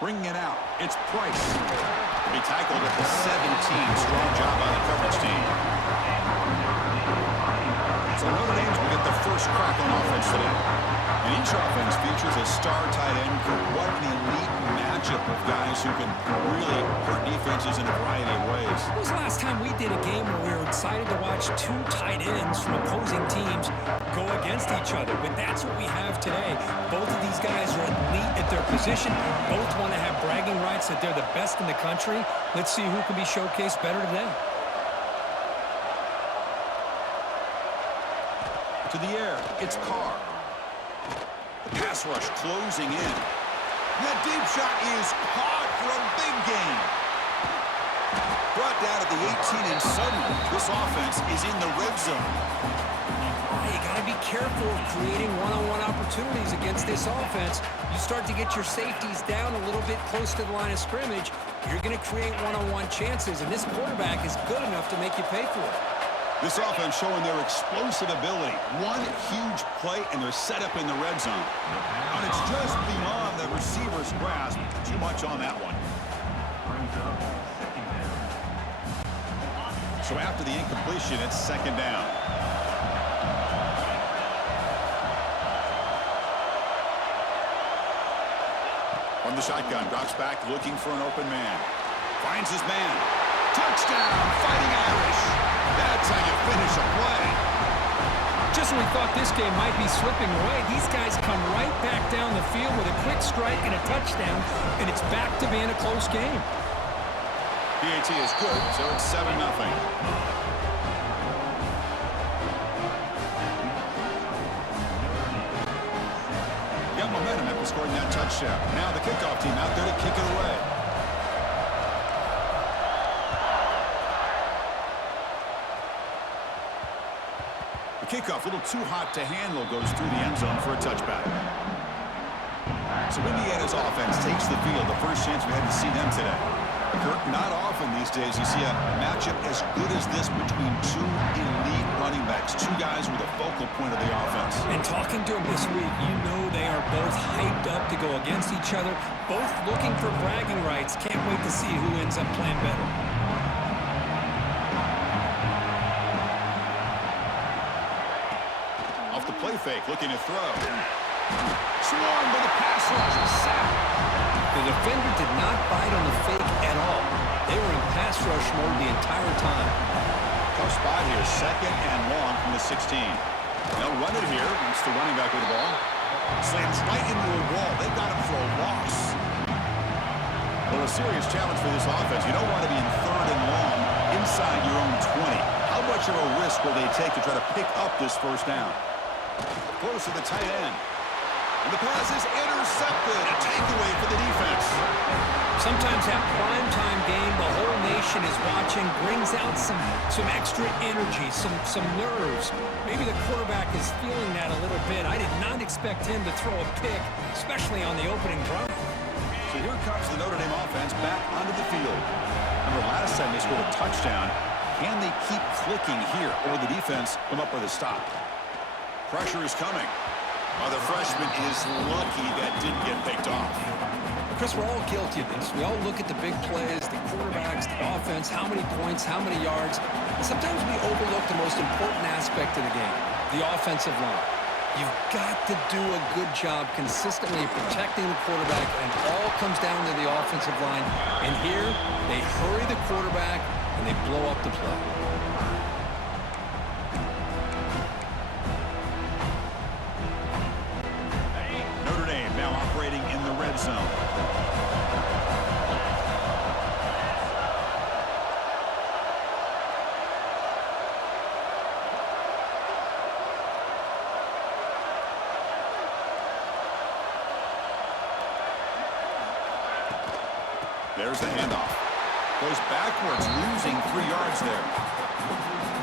Bringing it out, it's Price. To be tackled at the 17. Strong job by the coverage team. So Notre Dame will get the first crack on offense today. And each offense features a star tight end. What an elite matchup of guys who can really hurt defenses in a variety of ways. When was the last time we did a game where we were excited to watch two tight ends from opposing teams go against each other? But that's what we have today. Both of these guys are elite at their position. Both want to have bragging rights that they're the best in the country. Let's see who can be showcased better today. To the air, it's Carr. The pass rush closing in. That deep shot is caught for a big gain. Brought down at the 18, and suddenly this offense is in the red zone. You got to be careful of creating one-on-one opportunities against this offense. You start to get your safeties down a little bit close to the line of scrimmage, you're going to create one-on-one chances, and this quarterback is good enough to make you pay for it. This offense showing their explosive ability. One huge play, and they're set up in the red zone. And it's just beyond the receiver's grasp. Too much on that one. So after the incompletion, it's second down. From the shotgun, drops back, looking for an open man. Finds his man. Touchdown, Fighting Irish. That's how you finish a play. Just when we thought this game might be slipping away, these guys come right back down the field with a quick strike and a touchdown, and it's back to being a close game. PAT is good, so it's 7-0. Got momentum after scoring that touchdown. Now the kickoff team out there to kick it away. The kickoff, a little too hot to handle, goes through the end zone for a touchback. So Indiana's offense takes the field. The first chance we had to see them today. Kirk, not often these days you see a matchup as good as this between two elite running backs, two guys with a focal point of the offense. And talking to them this week, you know they are both hyped up to go against each other, both looking for bragging rights. Can't wait to see who ends up playing better. Off the play fake, looking to throw. Swarmed by the pass rush, sacked. The defender did not bite on the fake at all. They were in pass rush mode the entire time. Tough spot here, second and long from the 16. They'll run it here. It's the running back with the ball. Slams right into a wall. They got him for a loss. Well, a serious challenge for this offense. You don't want to be in third and long inside your own 20. How much of a risk will they take to try to pick up this first down? Close to the tight end. And the pass is intercepted. A takeaway for the defense. Sometimes that primetime game, the whole nation is watching, brings out some extra energy, some nerves. Maybe the quarterback is feeling that a little bit. I did not expect him to throw a pick, especially on the opening drive. So here comes the Notre Dame offense back onto the field. Remember last time they scored a touchdown. Can they keep clicking here, or the defense come up with a stop? Pressure is coming. The freshman is lucky that didn't get picked off. Chris, we're all guilty of this. We all look at the big plays, the quarterbacks, the offense, how many points, how many yards. And sometimes we overlook the most important aspect of the game, the offensive line. You've got to do a good job consistently protecting the quarterback, and it all comes down to the offensive line. And here, they hurry the quarterback, and they blow up the play. Notre Dame now operating in the red zone. There's the handoff. Goes backwards, losing 3 yards there.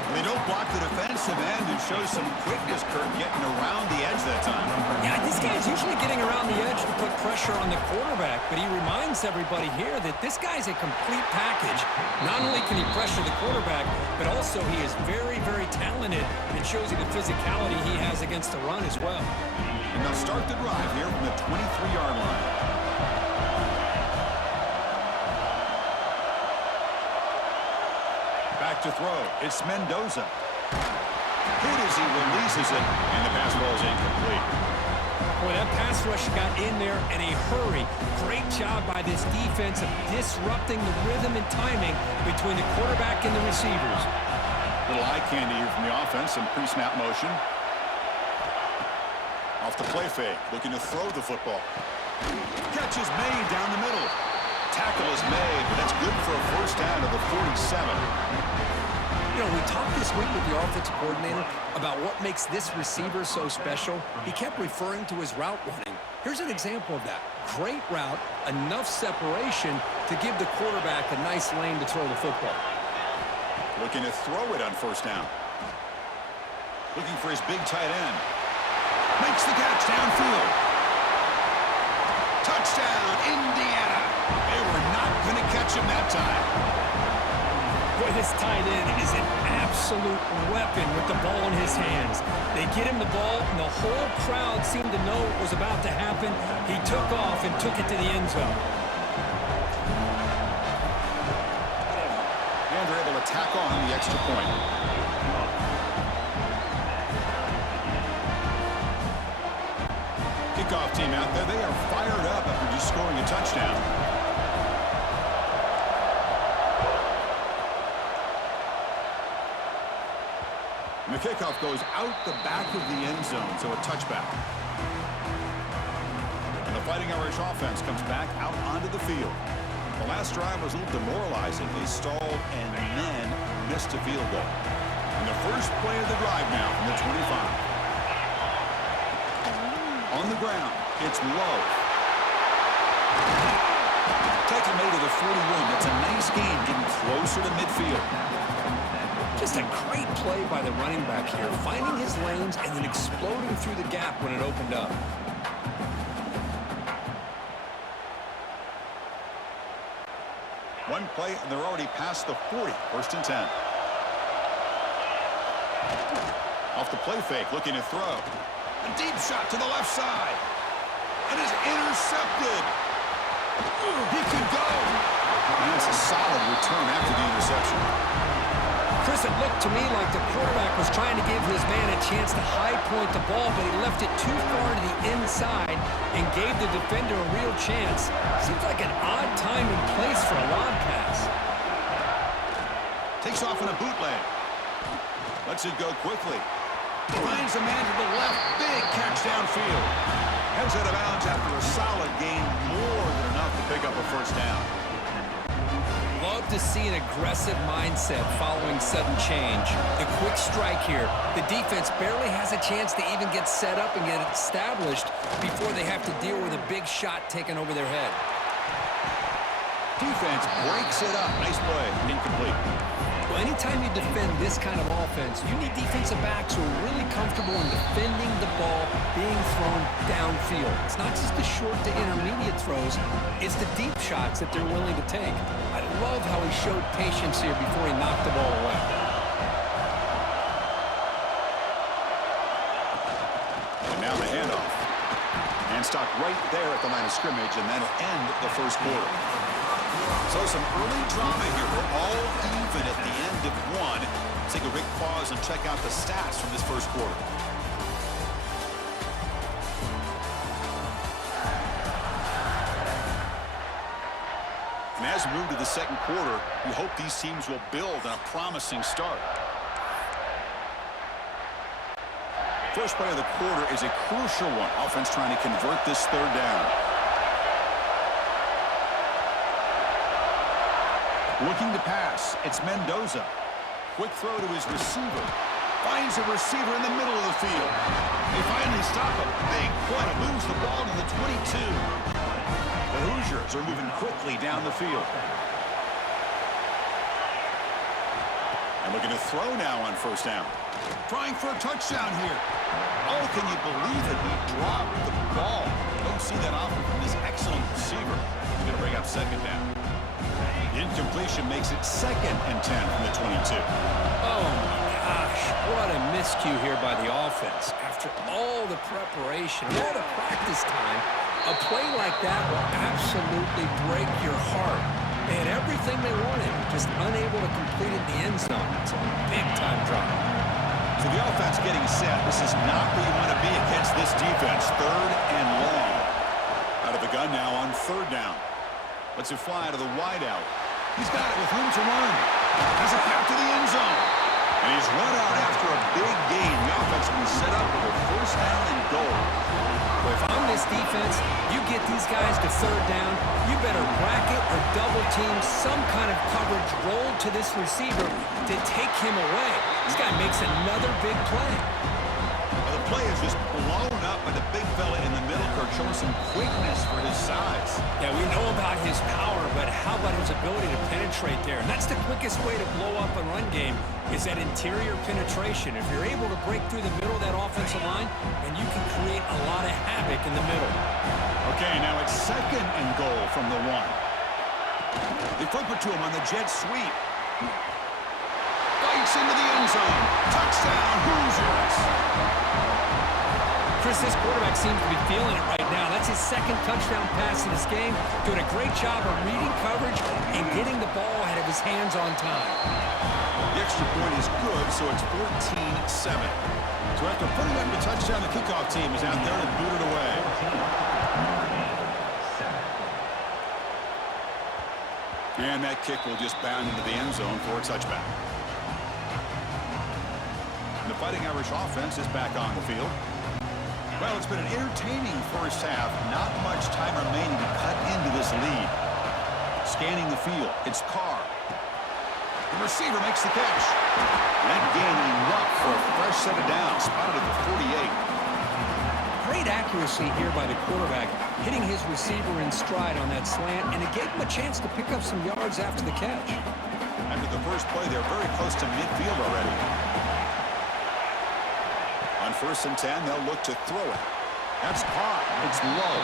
And they don't block the defensive end and show some quickness, Kirk, getting around the edge that time. Yeah, this guy's usually getting around the edge to put pressure on the quarterback, but he reminds everybody here that this guy's a complete package. Not only can he pressure the quarterback, but also he is very, very talented and shows you the physicality he has against the run as well. And they'll start the drive here from the 23-yard line. to throw. It's Mendoza. Who does he releases it, and the pass ball is incomplete. Boy, that pass rush got in there in a hurry. Great job by this defense of disrupting the rhythm and timing between the quarterback and the receivers. Little eye candy here from the offense, some pre-snap motion. Off the play fake, looking to throw the football. Catch is made down the middle. Tackle is made, but that's good for a first down to the 47. You know, we talked this week with the offensive coordinator about what makes this receiver so special. He kept referring to his route running. Here's an example of that. Great route, enough separation to give the quarterback a nice lane to throw the football. Looking to throw it on first down. Looking for his big tight end. Makes the catch downfield. Touchdown, Indiana. They were not going to catch him that time. Boy, this tight end is an absolute weapon with the ball in his hands. They get him the ball, and the whole crowd seemed to know what was about to happen. He took off and took it to the end zone. And they're able to tack on the extra point. Kickoff team out there. They are fired up after just scoring a touchdown. And the kickoff goes out the back of the end zone, so a touchback. And the Fighting Irish offense comes back out onto the field. The last drive was a little demoralizing. They stalled and then missed a field goal. And the first play of the drive now from the 25. On the ground, it's low. Tackle made to the 41. That's a nice gain, getting closer to midfield. Just a great play by the running back here, finding his lanes and then exploding through the gap when it opened up. One play, and they're already past the 40. First and 10. Off the play fake, looking to throw. A deep shot to the left side. And is intercepted. He could go. And it's a solid return after the interception. Chris, it looked to me like the quarterback was trying to give his man a chance to high point the ball, but he left it too far to the inside and gave the defender a real chance. Seems like an odd time and place for a lob pass. Takes off in a bootleg. Lets it go quickly. Finds a man to the left. Big catch downfield. Heads out of bounds after a solid gain, more than enough to pick up a first down. Love to see an aggressive mindset following sudden change. The quick strike here. The defense barely has a chance to even get set up and get established before they have to deal with a big shot taken over their head. Defense breaks it up. Nice play. Incomplete. Well, anytime you defend this kind of offense, you need defensive backs who are really comfortable in defending the ball being thrown downfield. It's not just the short to intermediate throws, it's the deep shots that they're willing to take. I love how he showed patience here before he knocked the ball away. And now the handoff. And stop right there at the line of scrimmage, and that'll end the first quarter. So some early drama here. We're all even at the end of one. Let's take a quick pause and check out the stats from this first quarter. And as we move to the second quarter, we hope these teams will build on a promising start. First play of the quarter is a crucial one. Offense trying to convert this third down. Looking to pass, it's Mendoza. Quick throw to his receiver. Finds a receiver in the middle of the field. They finally stop a big play. Moves the ball to the 22. The Hoosiers are moving quickly down the field. And looking to throw now on first down. Trying for a touchdown here. Oh, can you believe it? He dropped the ball. Don't see that often from this excellent receiver. He's going to bring up second down. Incompletion makes it 2nd and 10 from the 22. Oh, my gosh. What a miscue here by the offense. After all the preparation, all the practice time, a play like that will absolutely break your heart. They had everything they wanted, just unable to complete it in the end zone. It's a big-time drop. So the offense getting set. This is not where you want to be against this defense. 3rd and long. Out of the gun now on 3rd down. Lets it fly to the wideout. He's got it with room to run. Has it back to the end zone. And he's run out after a big gain. The offense will be set up with a 1st down and goal. Well, if I'm this defense, you get these guys to 3rd down, you better bracket or double team some kind of coverage rolled to this receiver to take him away. This guy makes another big play. Well, the play is just blown up by the big fella in the middle, Kirk, showing some quickness for his size. Yeah, we know about his power, but how about his ability to penetrate there? And that's the quickest way to blow up a run game is that interior penetration. If you're able to break through the middle of that offensive line, and you can create a lot of havoc in the middle. Okay, now it's 2nd and goal from the 1. They flip it to him on the jet sweep. Bites into the end zone. Touchdown, Hoosiers. Chris, this quarterback seems to be feeling it right now. That's his 2nd touchdown pass in this game. Doing a great job of reading coverage and getting the ball ahead of his hands on time. The extra point is good, so it's 14-7. So after putting up the touchdown, the kickoff team is out there to boot it away. And that kick will just bound into the end zone for a touchback. The Fighting Irish offense is back on the field. Well, it's been an entertaining 1st half. Not much time remaining to cut into this lead. Scanning the field, it's Carr. The receiver makes the catch. That gain enough for a fresh set of downs, spotted at the 48. Great accuracy here by the quarterback, hitting his receiver in stride on that slant, and it gave him a chance to pick up some yards after the catch. After the first play, they're very close to midfield already. On 1st and 10, they'll look to throw it. That's caught. It's low.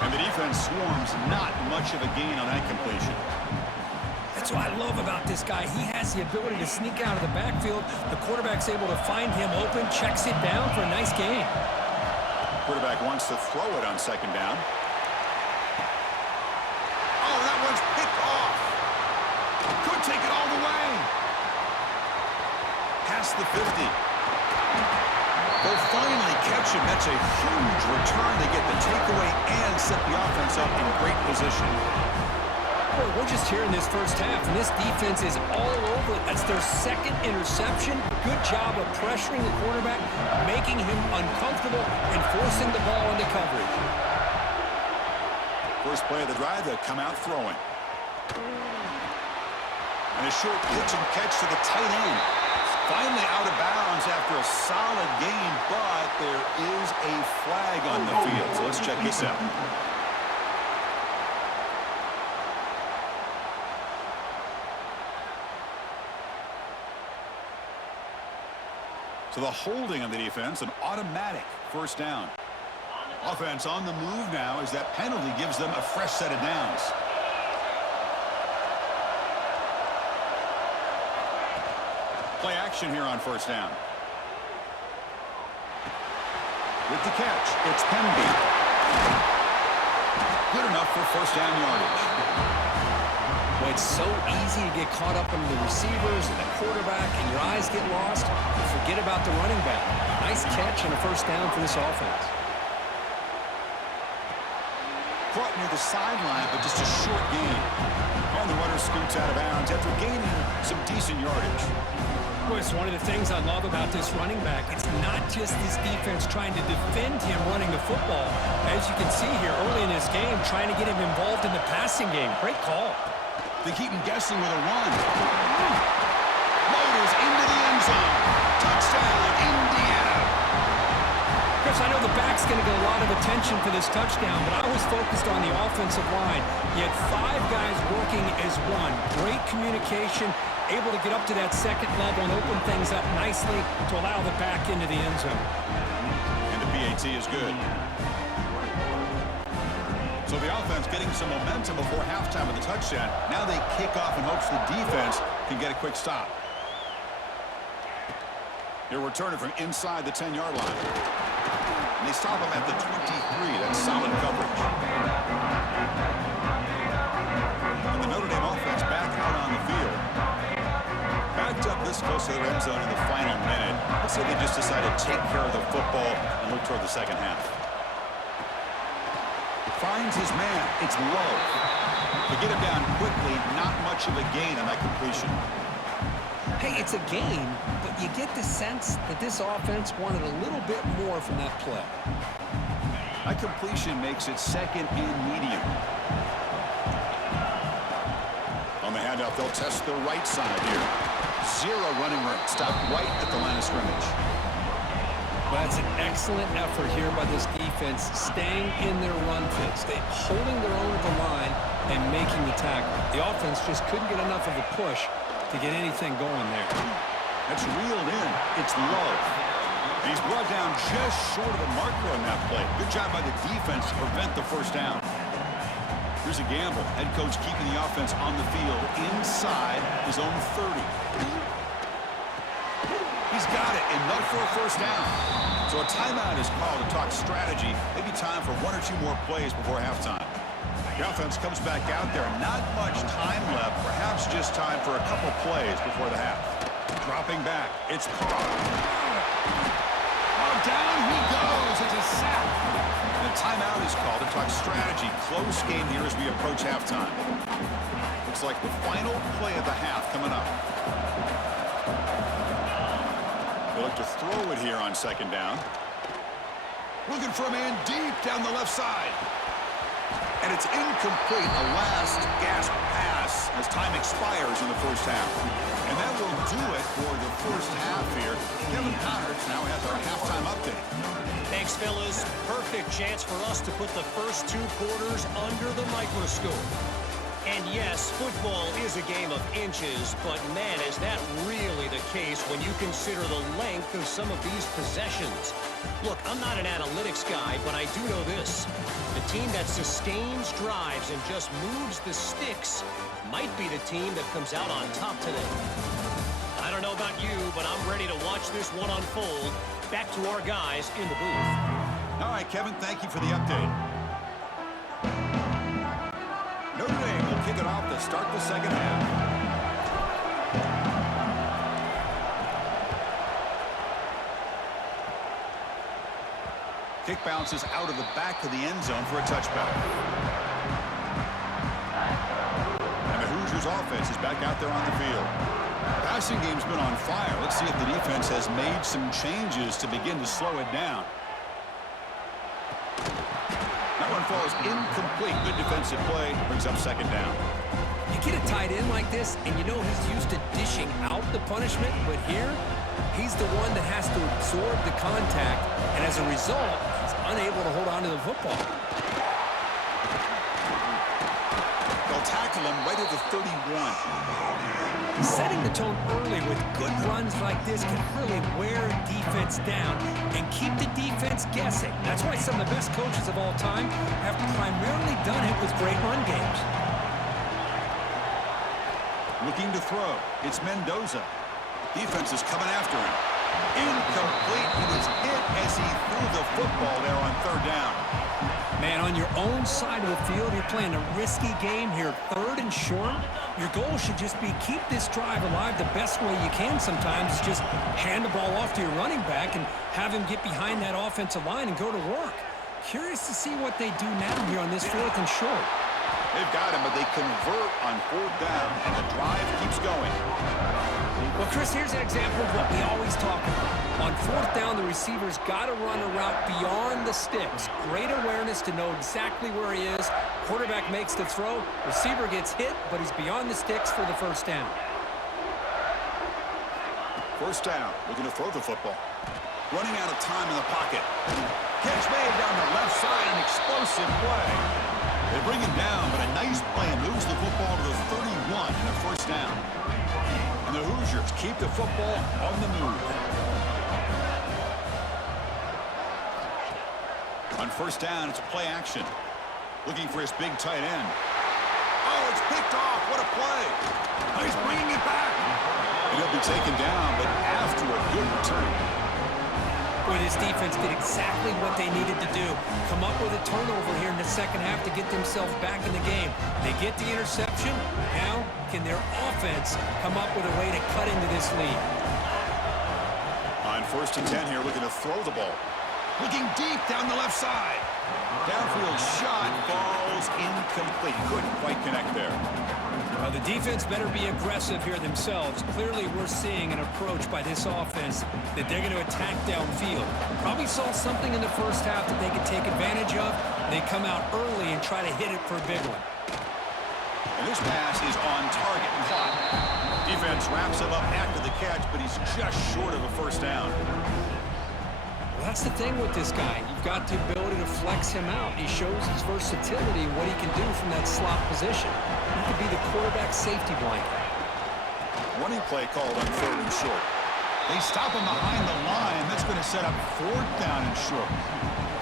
And the defense swarms. Not much of a gain on that completion. That's what I love about this guy. He has the ability to sneak out of the backfield. The quarterback's able to find him open, checks it down for a nice gain. Quarterback wants to throw it on 2nd down. Oh, that one's picked off. Could take it all the way. Past the 50. They'll finally catch him. That's a huge return. They get the takeaway and set the offense up in great position. Boy, we're just here in this 1st half, and this defense is all over it. That's their 2nd interception. Good job of pressuring the quarterback, making him uncomfortable, and forcing the ball into coverage. First play of the drive, they'll come out throwing. And a short pitch and catch to the tight end. Finally out of bounds after a solid game, but there is a flag on the field. So let's check this out. So the holding of the defense, an automatic 1st down. Offense on the move now as that penalty gives them a fresh set of downs. Play action here on 1st down. With the catch, it's Penby. Good enough for 1st down yardage. Well, it's so easy to get caught up in the receivers and the quarterback, and your eyes get lost. You forget about the running back. Nice catch and a 1st down for this offense. Caught near the sideline, but just a short gain. And the runner scoots out of bounds after gaining some decent yardage. Boy, it's one of the things I love about this running back. It's not just this defense trying to defend him running the football. As you can see here early in this game, trying to get him involved in the passing game. Great call. They keep him guessing with a run. Motors into the end zone. Touchdown, Indiana. Chris, I know the back's going to get a lot of attention for this touchdown, but I was focused on the offensive line. You had 5 guys working as one. Great communication, able to get up to that 2nd level and open things up nicely to allow the back into the end zone. And the PAT is good. So the offense getting some momentum before halftime with the touchdown. Now they kick off in hopes the defense can get a quick stop. They're returning from inside the 10-yard line. And they stop him at the 23. That's solid coverage. And the Notre take care of the football and look toward the second half. Finds his man. It's low. They get him down quickly. Not much of a gain on that completion. Hey, it's a gain, but you get the sense that this offense wanted a little bit more from that play. That completion makes it second and medium. On the handoff, they'll test the right side here. Zero running room. Stop right at the line of scrimmage. Well, that's an excellent effort here by this defense, staying in their run fit, holding their own at the line and making the tackle. The offense just couldn't get enough of a push to get anything going there. That's reeled in. It's low. And he's brought down just short of the marker on that play. Good job by the defense to prevent the first down. Here's a gamble. Head coach keeping the offense on the field inside his own 30. He's got it. Enough for a first down. So a timeout is called to talk strategy. Maybe time for one or two more plays before halftime. The offense comes back out there. Not much time left. Perhaps just time for a couple plays before the half. Dropping back. It's Carr. Oh, down he goes. It's a sack. And a timeout is called to talk strategy. Close game here as we approach halftime. Looks like the final play of the half coming up. They look to throw it here on second down. Looking for a man deep down the left side. And it's incomplete. A last gasp pass as time expires in the first half. And that will do it for the first half here. Kevin Connors now has our halftime update. Thanks, fellas. Perfect chance for us to put the first two quarters under the microscope. And yes, football is a game of inches, but man, is that really the case when you consider the length of some of these possessions. Look, I'm not an analytics guy, but I do know this. The team that sustains drives and just moves the sticks might be the team that comes out on top today. I don't know about you, but I'm ready to watch this one unfold. Back to our guys in the booth. All right, Kevin, thank you for the update. Notre Dame will kick it off to start the second half. Kick bounces out of the back of the end zone for a touchback. And the Hoosiers offense is back out there on the field. The passing game's been on fire. Let's see if the defense has made some changes to begin to slow it down. That one falls incomplete. Good defensive play. Brings up second down. You get a tight end like this, and you know he's used to dishing out the punishment, but here, he's the one that has to absorb the contact, and as a result, he's unable to hold on to the football. They'll tackle him right at the 31. Setting the tone early with good runs like this can really wear a defense down and keep the defense guessing. That's why some of the best coaches of all time have primarily done it with great run games. Looking to throw. It's Mendoza. Defense is coming after him. Incomplete. He was hit as he threw the football there on third down. Man, on your own side of the field, you're playing a risky game here, third and short. Your goal should just be keep this drive alive the best way you can sometimes. Is just hand the ball off to your running back and have him get behind that offensive line and go to work. Curious to see what they do now here on this fourth and short. They've got him, but they convert on fourth down, and the drive keeps going. Well, Chris, here's an example of what we always talk about. On fourth down, the receiver's got to run a route beyond the sticks. Great awareness to know exactly where he is. Quarterback makes the throw. Receiver gets hit, but he's beyond the sticks for the first down. First down, looking to throw the football. Running out of time in the pocket. Catch made down the left side, an explosive play. They bring him down, but a nice play and moves the football to the 31 and a first down. And the Hoosiers keep the football on the move. On first down, it's play action. Looking for his big tight end. Oh, it's picked off. What a play. Oh, he's bringing it back. And he'll be taken down, but after a good return. Boy, this defense did exactly what they needed to do. Come up with a turnover here in the second half to get themselves back in the game. They get the interception. Now, can their offense come up with a way to cut into this lead? On First and 10 here, looking to throw the ball. Looking deep down the left side. Downfield shot falls incomplete. Couldn't quite connect there. Well, the defense better be aggressive here themselves. Clearly, we're seeing an approach by this offense that they're going to attack downfield. Probably saw something in the first half that they could take advantage of. They come out early and try to hit it for a big one. And this pass is on target. Caught. Defense wraps him up after the catch, but he's just short of a first down. Well, that's the thing with this guy. You've got the ability to flex him out. He shows his versatility and what he can do from that slot position. He could be the quarterback safety blanket. Running play called on 3rd and short. They stop him behind the line. That's going to set up 4th down and short.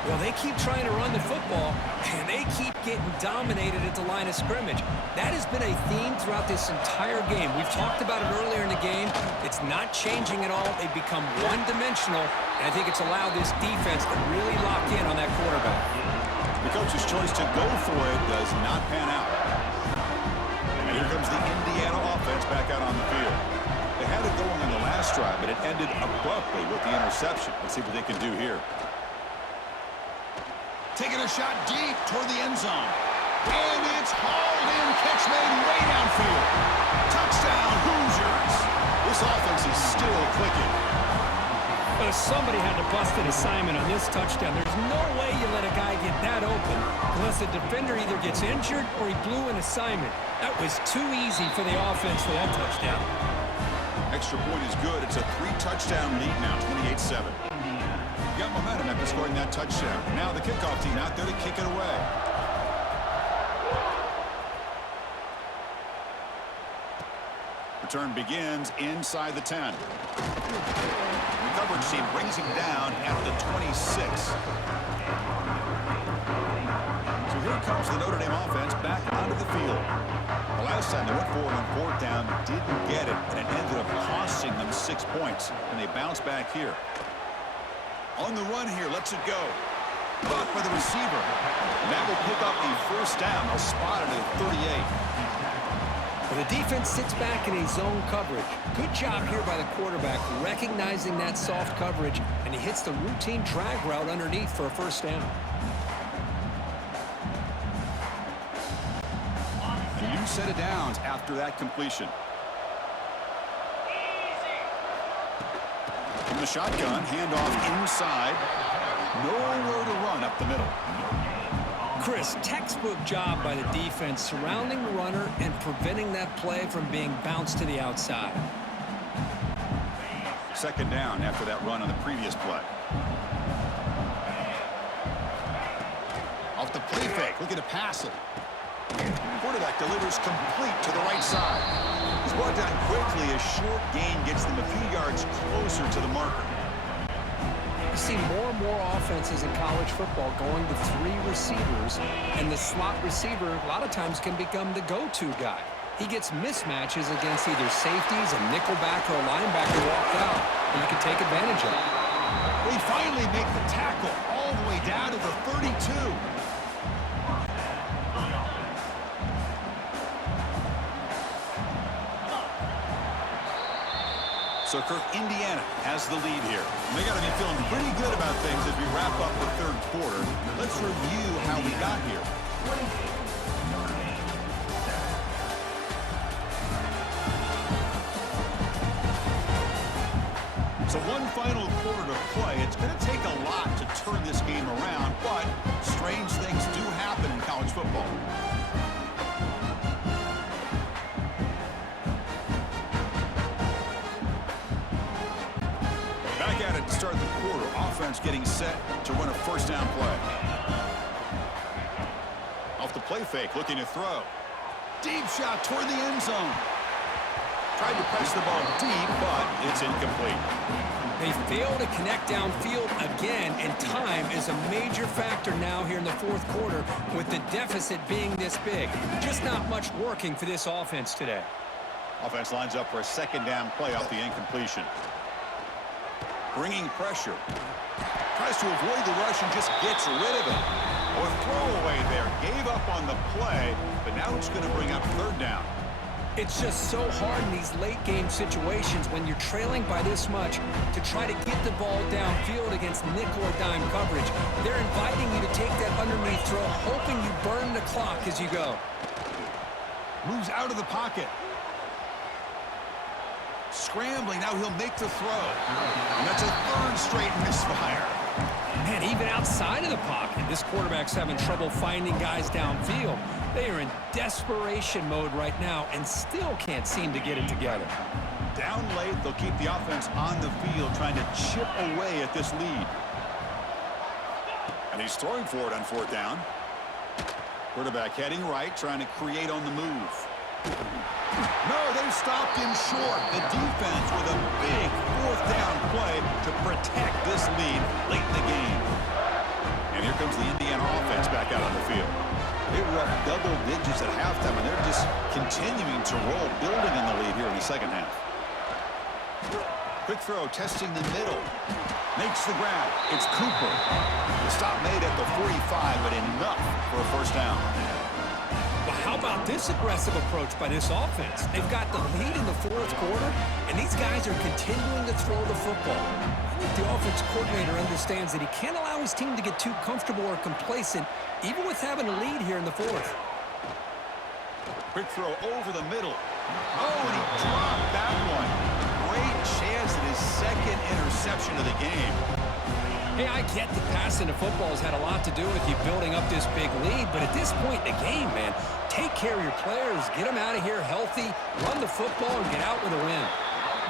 Well, they keep trying to run the football, and they keep getting dominated at the line of scrimmage. That has been a theme throughout this entire game. We've talked about it earlier in the game. It's not changing at all. They've become one-dimensional, and I think it's allowed this defense to really lock in on that quarterback. The coach's choice to go for it does not pan out. And here comes the Indiana offense back out on the field. They had it going on the last drive, but it ended abruptly with the interception. Let's see what they can do here. Taking a shot deep toward the end zone. And it's hauled in. Catch made way downfield. Touchdown, Hoosiers. This offense is still clicking. But somebody had to bust an assignment on this touchdown. There's no way you let a guy get that open unless the defender either gets injured or he blew an assignment. That was too easy for the offense for that touchdown. Extra point is good. It's a 3-touchdown lead now, 28-7. Got momentum after scoring that touchdown. Now the kickoff team out there to kick it away. Return begins inside the 10. The coverage team brings him down at the 26. So here comes the Notre Dame offense back onto the field. The last time they went forward on 4th down, didn't get it, and it ended up costing them 6 points. And they bounce back here. On the run here, lets it go. Caught by the receiver. That will pick up the first down. They'll spot it at 38. Well, the defense sits back in a zone coverage. Good job here by the quarterback, recognizing that soft coverage, and he hits the routine drag route underneath for a first down. A new set of downs after that completion. From the shotgun, handoff inside. Nowhere to run up the middle. Chris, textbook job by the defense surrounding the runner and preventing that play from being bounced to the outside. 2nd down after that run on the previous play. Off the play fake, looking to pass it. Quarterback delivers complete to the right side. He's brought down quickly. A short gain gets them a few yards closer to the marker. You see more and more offenses in college football going to 3 receivers, and the slot receiver a lot of times can become the go-to guy. He gets mismatches against either safeties, a nickelback, or a linebacker walked out, and you can take advantage of it. They finally make the tackle all the way down to the 32. So Kirk, Indiana has the lead here. They got to be feeling pretty good about things as we wrap up the 3rd quarter. Let's review how we got here. So one final quarter to play. It's going to take a lot to turn this game around, but strange things do happen in college football. Back at it to start the quarter. Offense getting set to run a first down play. Off the play fake, looking to throw. Deep shot toward the end zone. Tried to press the ball deep, but it's incomplete. They fail to connect downfield again, and time is a major factor now here in the 4th quarter with the deficit being this big. Just not much working for this offense today. Offense lines up for a 2nd down play off the incompletion. Bringing pressure. Tries to avoid the rush and just gets rid of it. Or throwaway there. Gave up on the play, but now it's going to bring up 3rd down. It's just so hard in these late-game situations when you're trailing by this much to try to get the ball downfield against nickel or dime coverage. They're inviting you to take that underneath throw, hoping you burn the clock as you go. Moves out of the pocket. Scrambling, now he'll make the throw. And that's a third straight misfire. Man, even outside of the pocket, this quarterback's having trouble finding guys downfield. They are in desperation mode right now and still can't seem to get it together. Down late, they'll keep the offense on the field, trying to chip away at this lead. And he's throwing for it on fourth down. Quarterback heading right, trying to create on the move. No, they stopped him short. The defense with a big fourth down play to protect this lead late in the game. And here comes the Indiana offense back out on the field. They were up double digits at halftime, and they're just continuing to roll, building on the lead here in the second half. Quick throw, testing the middle. Makes the grab. It's Cooper. The stop made at the 45, but enough for a first down. Well, how about this aggressive approach by this offense? They've got the lead in the fourth quarter, and these guys are continuing to throw the football. I think the offense coordinator understands that he can't allow his team to get too comfortable or complacent, even with having a lead here in the fourth. Quick throw over the middle. Oh, and he dropped that one. Great chance at his second interception of the game. Hey, I get that passing the football has had a lot to do with you building up this big lead, but at this point in the game, man, take care of your players, get them out of here healthy, run the football, and get out with a win.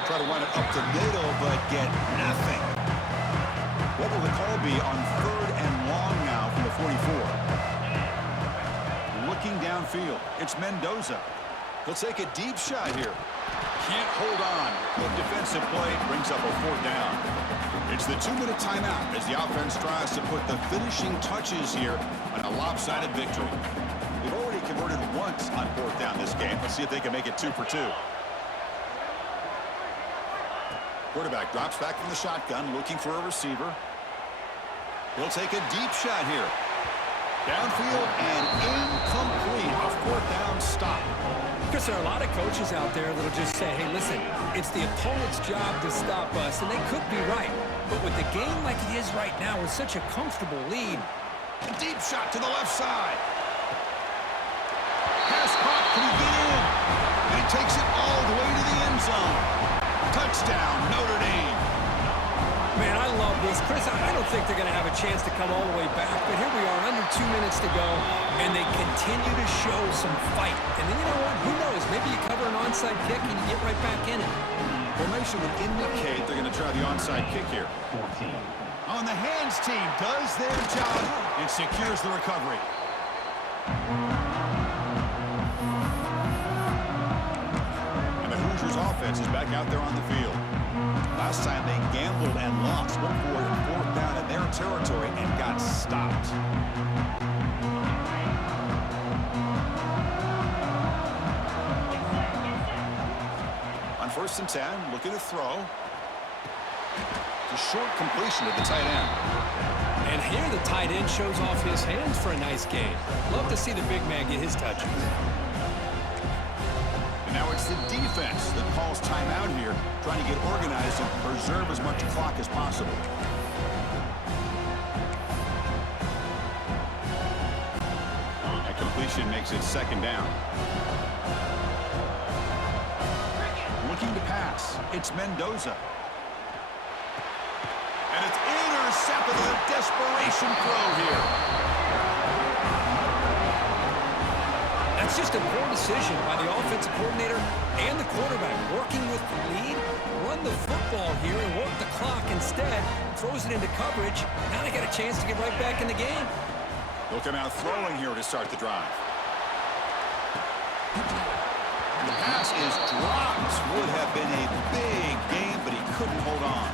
Try to run it up the middle, but get nothing. What will the call be on third and long now from the 44? Looking downfield, it's Mendoza. He'll take a deep shot here. Can't hold on. Good defensive play, brings up a fourth down. It's the 2-minute timeout as the offense tries to put the finishing touches here on a lopsided victory. They've already converted once on fourth down this game. Let's see if they can make it 2 for 2. Quarterback drops back from the shotgun, looking for a receiver. He'll take a deep shot here. Downfield and incomplete. A fourth down stop. Chris, there are a lot of coaches out there that'll just say, hey, listen, it's the opponent's job to stop us, and they could be right. But with the game like it is right now, with such a comfortable lead. A deep shot to the left side. Pass caught, can he get in? And he takes it all the way to the end zone. Touchdown, Notre Dame. Man, I love this. Chris, I don't think they're going to have a chance to come all the way back, but here we are, under 2 minutes to go, and they continue to show some fight. And then you know what? Who knows? Maybe you cover an onside kick and you get right back in it. Formation would indicate they're going to try the onside kick here. On the hands team does their job and secures the recovery. And the Hoosiers offense is back out there on the field. Last time they gambled and lost, went for it fourth down in their territory and got stopped. On 1st and 10, looking to throw. The short completion of the tight end. And here the tight end shows off his hands for a nice game. Love to see the big man get his touches. And now it's the defense that calls timeout here, trying to get organized and preserve as much clock as possible. That completion makes it second down. Looking to pass, it's Mendoza. And it's intercepted with a desperation throw here. That's just a poor decision by the offensive coordinator and the quarterback. Working with the lead, run the football here and work the clock instead. Throws it into coverage. Now they got a chance to get right back in the game. They'll come out throwing here to start the drive. The pass is dropped. Would have been a big game, but he couldn't hold on.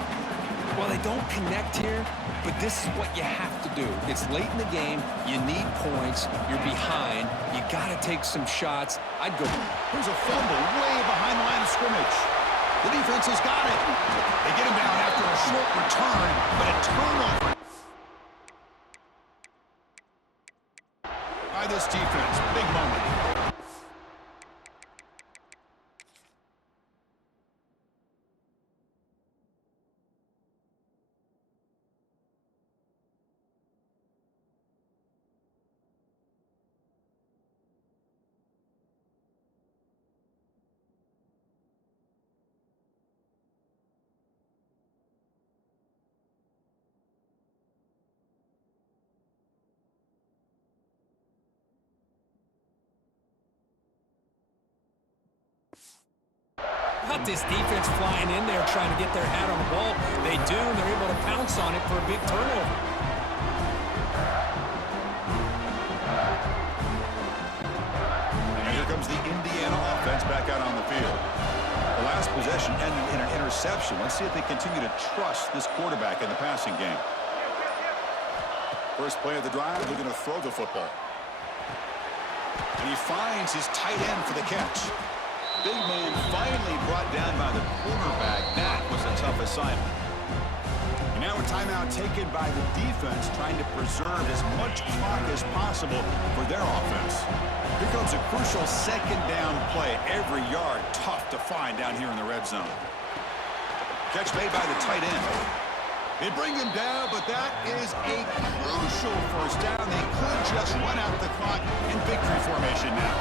Well, they don't connect here, but this is what you have to do. It's late in the game. You need points. You're behind. You got to take some shots. I'd go. Here's a fumble way behind the line of scrimmage. The defense has got it. They get him down after a short return, but a turnover by this defense. Big moment. about this defense flying in there trying to get their hat on the ball? They do, and they're able to pounce on it for a big turnover. And here comes the Indiana offense back out on the field. The last possession ended in an interception. Let's see if they continue to trust this quarterback in the passing game. First play of the drive, they're going to throw the football. And he finds his tight end for the catch. Big man finally brought down by the quarterback. That was a tough assignment. And now a timeout taken by the defense, trying to preserve as much clock as possible for their offense. Here comes a crucial second down play. Every yard tough to find down here in the red zone. Catch made by the tight end. They bring him down, but that is a crucial first down. They could just run out the clock in victory formation now.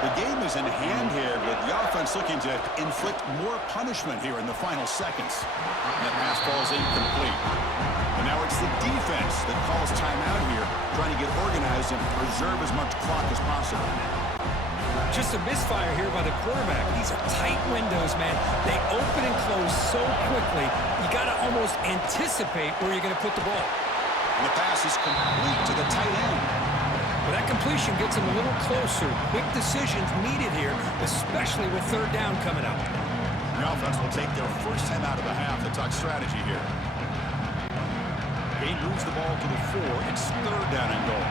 The game is in hand here, with the offense looking to inflict more punishment here in the final seconds. And the pass falls incomplete. And now it's the defense that calls timeout here, trying to get organized and preserve as much clock as possible. Just a misfire here by the quarterback. These are tight windows, man. They open and close so quickly, you got to almost anticipate where you're going to put the ball. And the pass is complete to the tight end. But that completion gets him a little closer. Quick decisions needed here, especially with third down coming up. The offense will take their first time out of the half. The tuck strategy here. He moves the ball to the 4. It's third down and goal.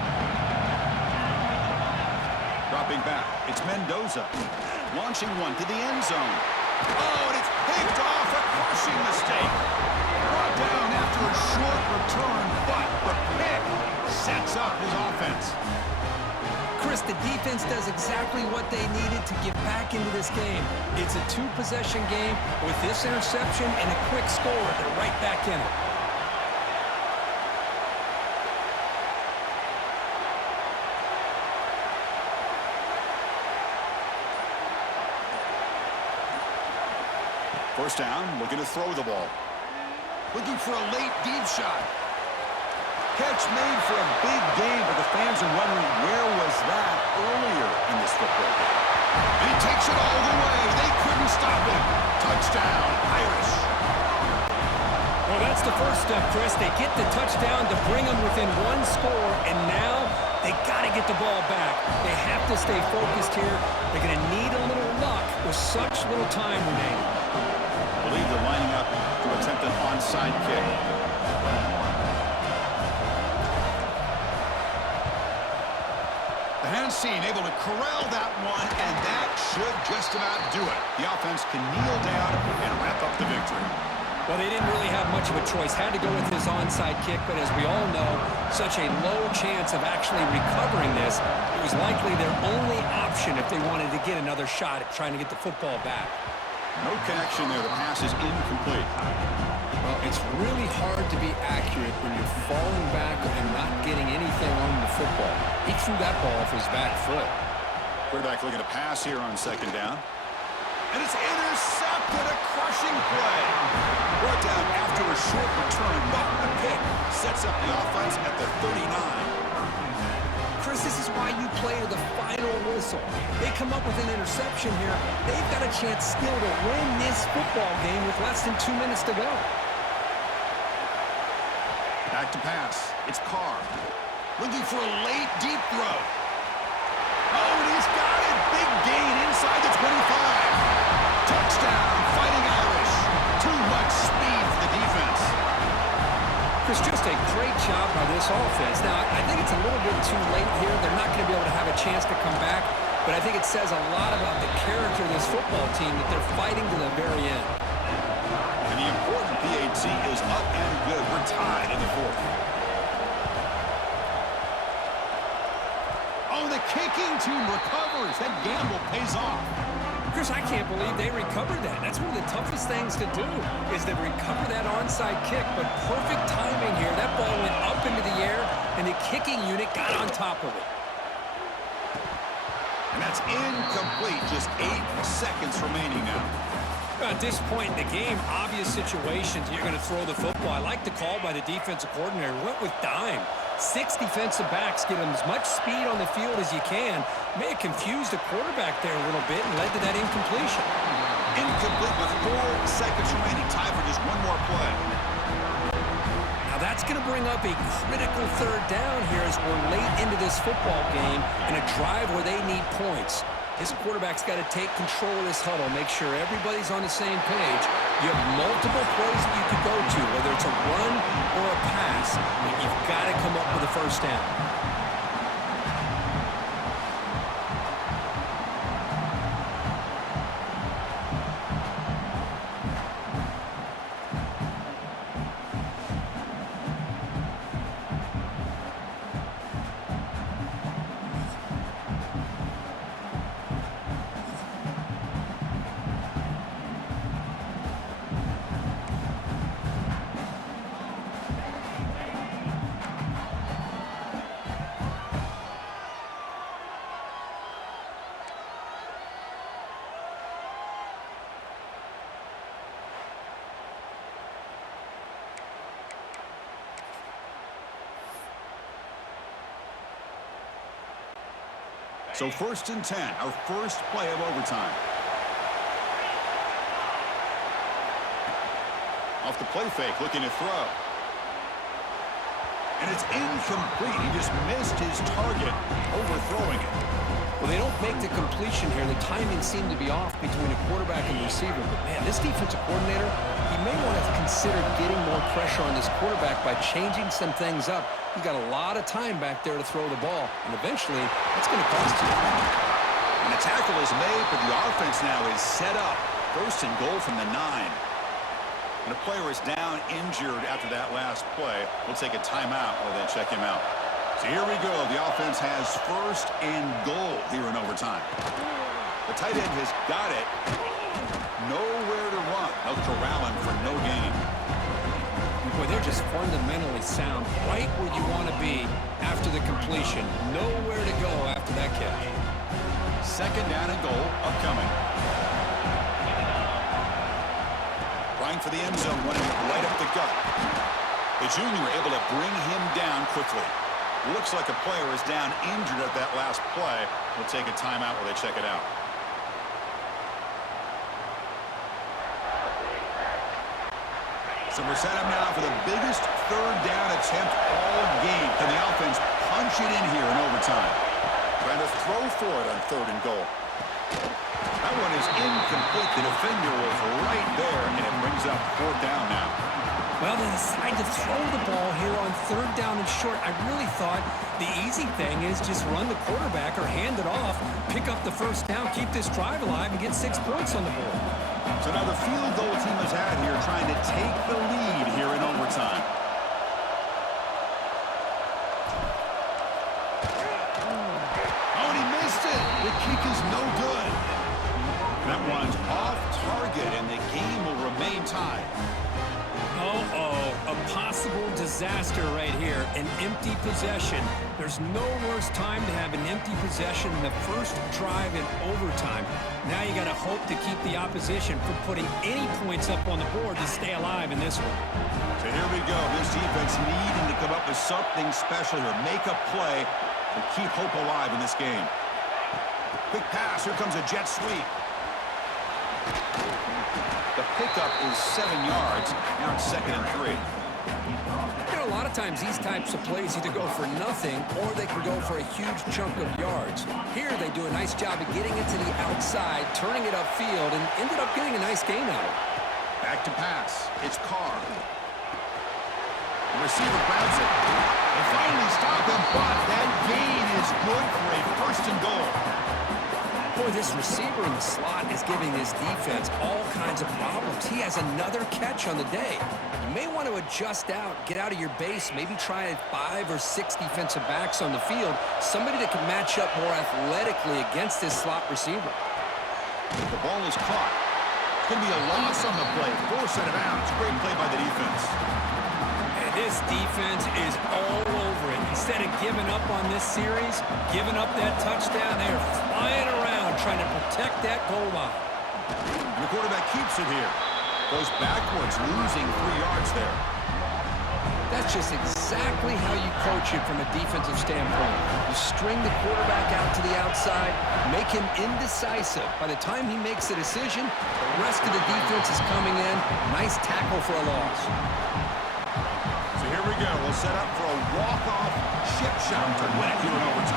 Dropping back, it's Mendoza. Launching one to the end zone. Oh, and it's picked off. A crushing mistake. Brought down after a short return, but the pick sets up his offense. Chris, the defense does exactly what they needed to get back into this game. It's a two-possession game. With this interception and a quick score, they're right back in it. First down, looking to throw the ball. Looking for a late deep shot. Catch made for a big gain, but the fans are wondering, where was that earlier in this football game? And he takes it all the way. They couldn't stop him. Touchdown, Irish. Well, that's the first step, Chris. They get the touchdown to bring them within one score, and now they got to get the ball back. They have to stay focused here. They're going to need a little luck with such little time remaining. I believe they're lining up to attempt an onside kick. The Hansen able to corral that one, and that should just about do it. The offense can kneel down and wrap up the victory. Well, they didn't really have much of a choice. Had to go with his onside kick, but as we all know, such a low chance of actually recovering this. It was likely their only option if they wanted to get another shot at trying to get the football back. No connection there. The pass is incomplete. Well, it's really hard to be accurate when you're falling back and not getting anything on the football. He threw that ball off his back foot. Quarterback looking to pass here on second down. And it's intercepted. A crushing play. Brought down after a short return, but the pick sets up the offense at the 39. Chris, this is why you play to the final whistle. They come up with an interception here. They've got a chance still to win this football game with less than 2 minutes to go. Back to pass. It's Carr. Looking for a late deep throw. Oh, and he's got it. Big gain inside the 25. Touchdown, Fighting Irish. Too much speed for the defense. Chris, just a great job by this offense. Now, I think it's a little bit too late here. They're not going to be able to have a chance to come back, but I think it says a lot about the character of this football team that they're fighting to the very end. And the important PAT is up and good. We're tied in the fourth. Oh, the kicking team recovers. That gamble pays off. Chris, I can't believe they recovered that. That's one of the toughest things to do, is to recover that onside kick. But perfect timing here. That ball went up into the air, and the kicking unit got on top of it. And that's incomplete. Just 8 seconds remaining now. At this point in the game, obvious situations, you're going to throw the football. I like the call by the defensive coordinator. Went with dime. 6 defensive backs, get them as much speed on the field as you can. May have confused the quarterback there a little bit and led to that incompletion. incomplete with 4 seconds remaining. Time for just one more play. Now that's going to bring up a critical third down here as we're late into this football game in a drive where they need points. His quarterback's got to take control of this huddle, make sure everybody's on the same page. You have multiple plays that you could go to, whether it's a run or a pass, but you've got to come up with a first down. So 1st and 10, our first play of overtime. Off the play fake, looking to throw. And it's incomplete. He just missed his target, overthrowing it. Well, they don't make the completion here. The timing seemed to be off between a quarterback and the receiver. But, man, this defensive coordinator, he may want to consider getting more pressure on this quarterback by changing some things up. He's got a lot of time back there to throw the ball, and eventually that's going to cost you. And the tackle is made, but the offense now is set up. 1st and goal from the 9. And the player is down injured after that last play. We'll take a timeout while they check him out. So here we go. The offense has 1st and goal here in overtime. The tight end has got it. Nowhere to run. They'll corral him for no gain. Boy, they're just fundamentally sound, right where you want to be after the completion. Nowhere to go after that catch. 2nd down and goal upcoming. Trying for the end zone, running right up the gut. The junior able to bring him down quickly. Looks like a player is down injured at that last play. We'll take a timeout while they check it out. So we're set up now for the biggest 3rd down attempt all game. Can the offense punch it in here in overtime? Trying to throw for it on 3rd and goal. That one is incomplete. The defender was right there, and it brings up 4th down now. Well, they decide to throw the ball here on 3rd down and short. I really thought the easy thing is just run the quarterback or hand it off, pick up the 1st down, keep this drive alive, and get 6 points on the board. So now the field goal team has had here trying to take the lead here in overtime. Oh, and he missed it. The kick is no good. That one's off target, and the game will remain tied. Uh-oh, a possible disaster right here, an empty possession. There's no worse time to have an empty possession in the first drive in overtime. Now you got to hope to keep the opposition from putting any points up on the board to stay alive in this one. So here we go. This defense needing to come up with something special here. Make a play to keep hope alive in this game. Quick pass. Here comes a jet sweep. The pickup is 7 yards. Now it's 2nd and 3. You know, a lot of times these types of plays either go for nothing or they can go for a huge chunk of yards. Here they do a nice job of getting it to the outside, turning it upfield, and ended up getting a nice gain out of it. Back to pass. It's Carr. The receiver grabs it. They finally stop him, but that gain is good for a 1st and goal. Boy, this receiver in the slot is giving his defense all kinds of problems. He has another catch on the day. You may want to adjust out, get out of your base, maybe try 5 or 6 defensive backs on the field, somebody that can match up more athletically against this slot receiver. The ball is caught. It's going to be a loss on the play. Force it out. It's a great play by the defense. And this defense is all over it. Instead of giving up on this series, giving up that touchdown, they are flying around trying to protect that goal line. And the quarterback keeps it here. Goes backwards, losing 3 yards there. That's just exactly how you coach it from a defensive standpoint. You string the quarterback out to the outside, make him indecisive. By the time he makes a decision, the rest of the defense is coming in. Nice tackle for a loss. So here we go. We'll set up for a walk-off chip shot to win it here in overtime.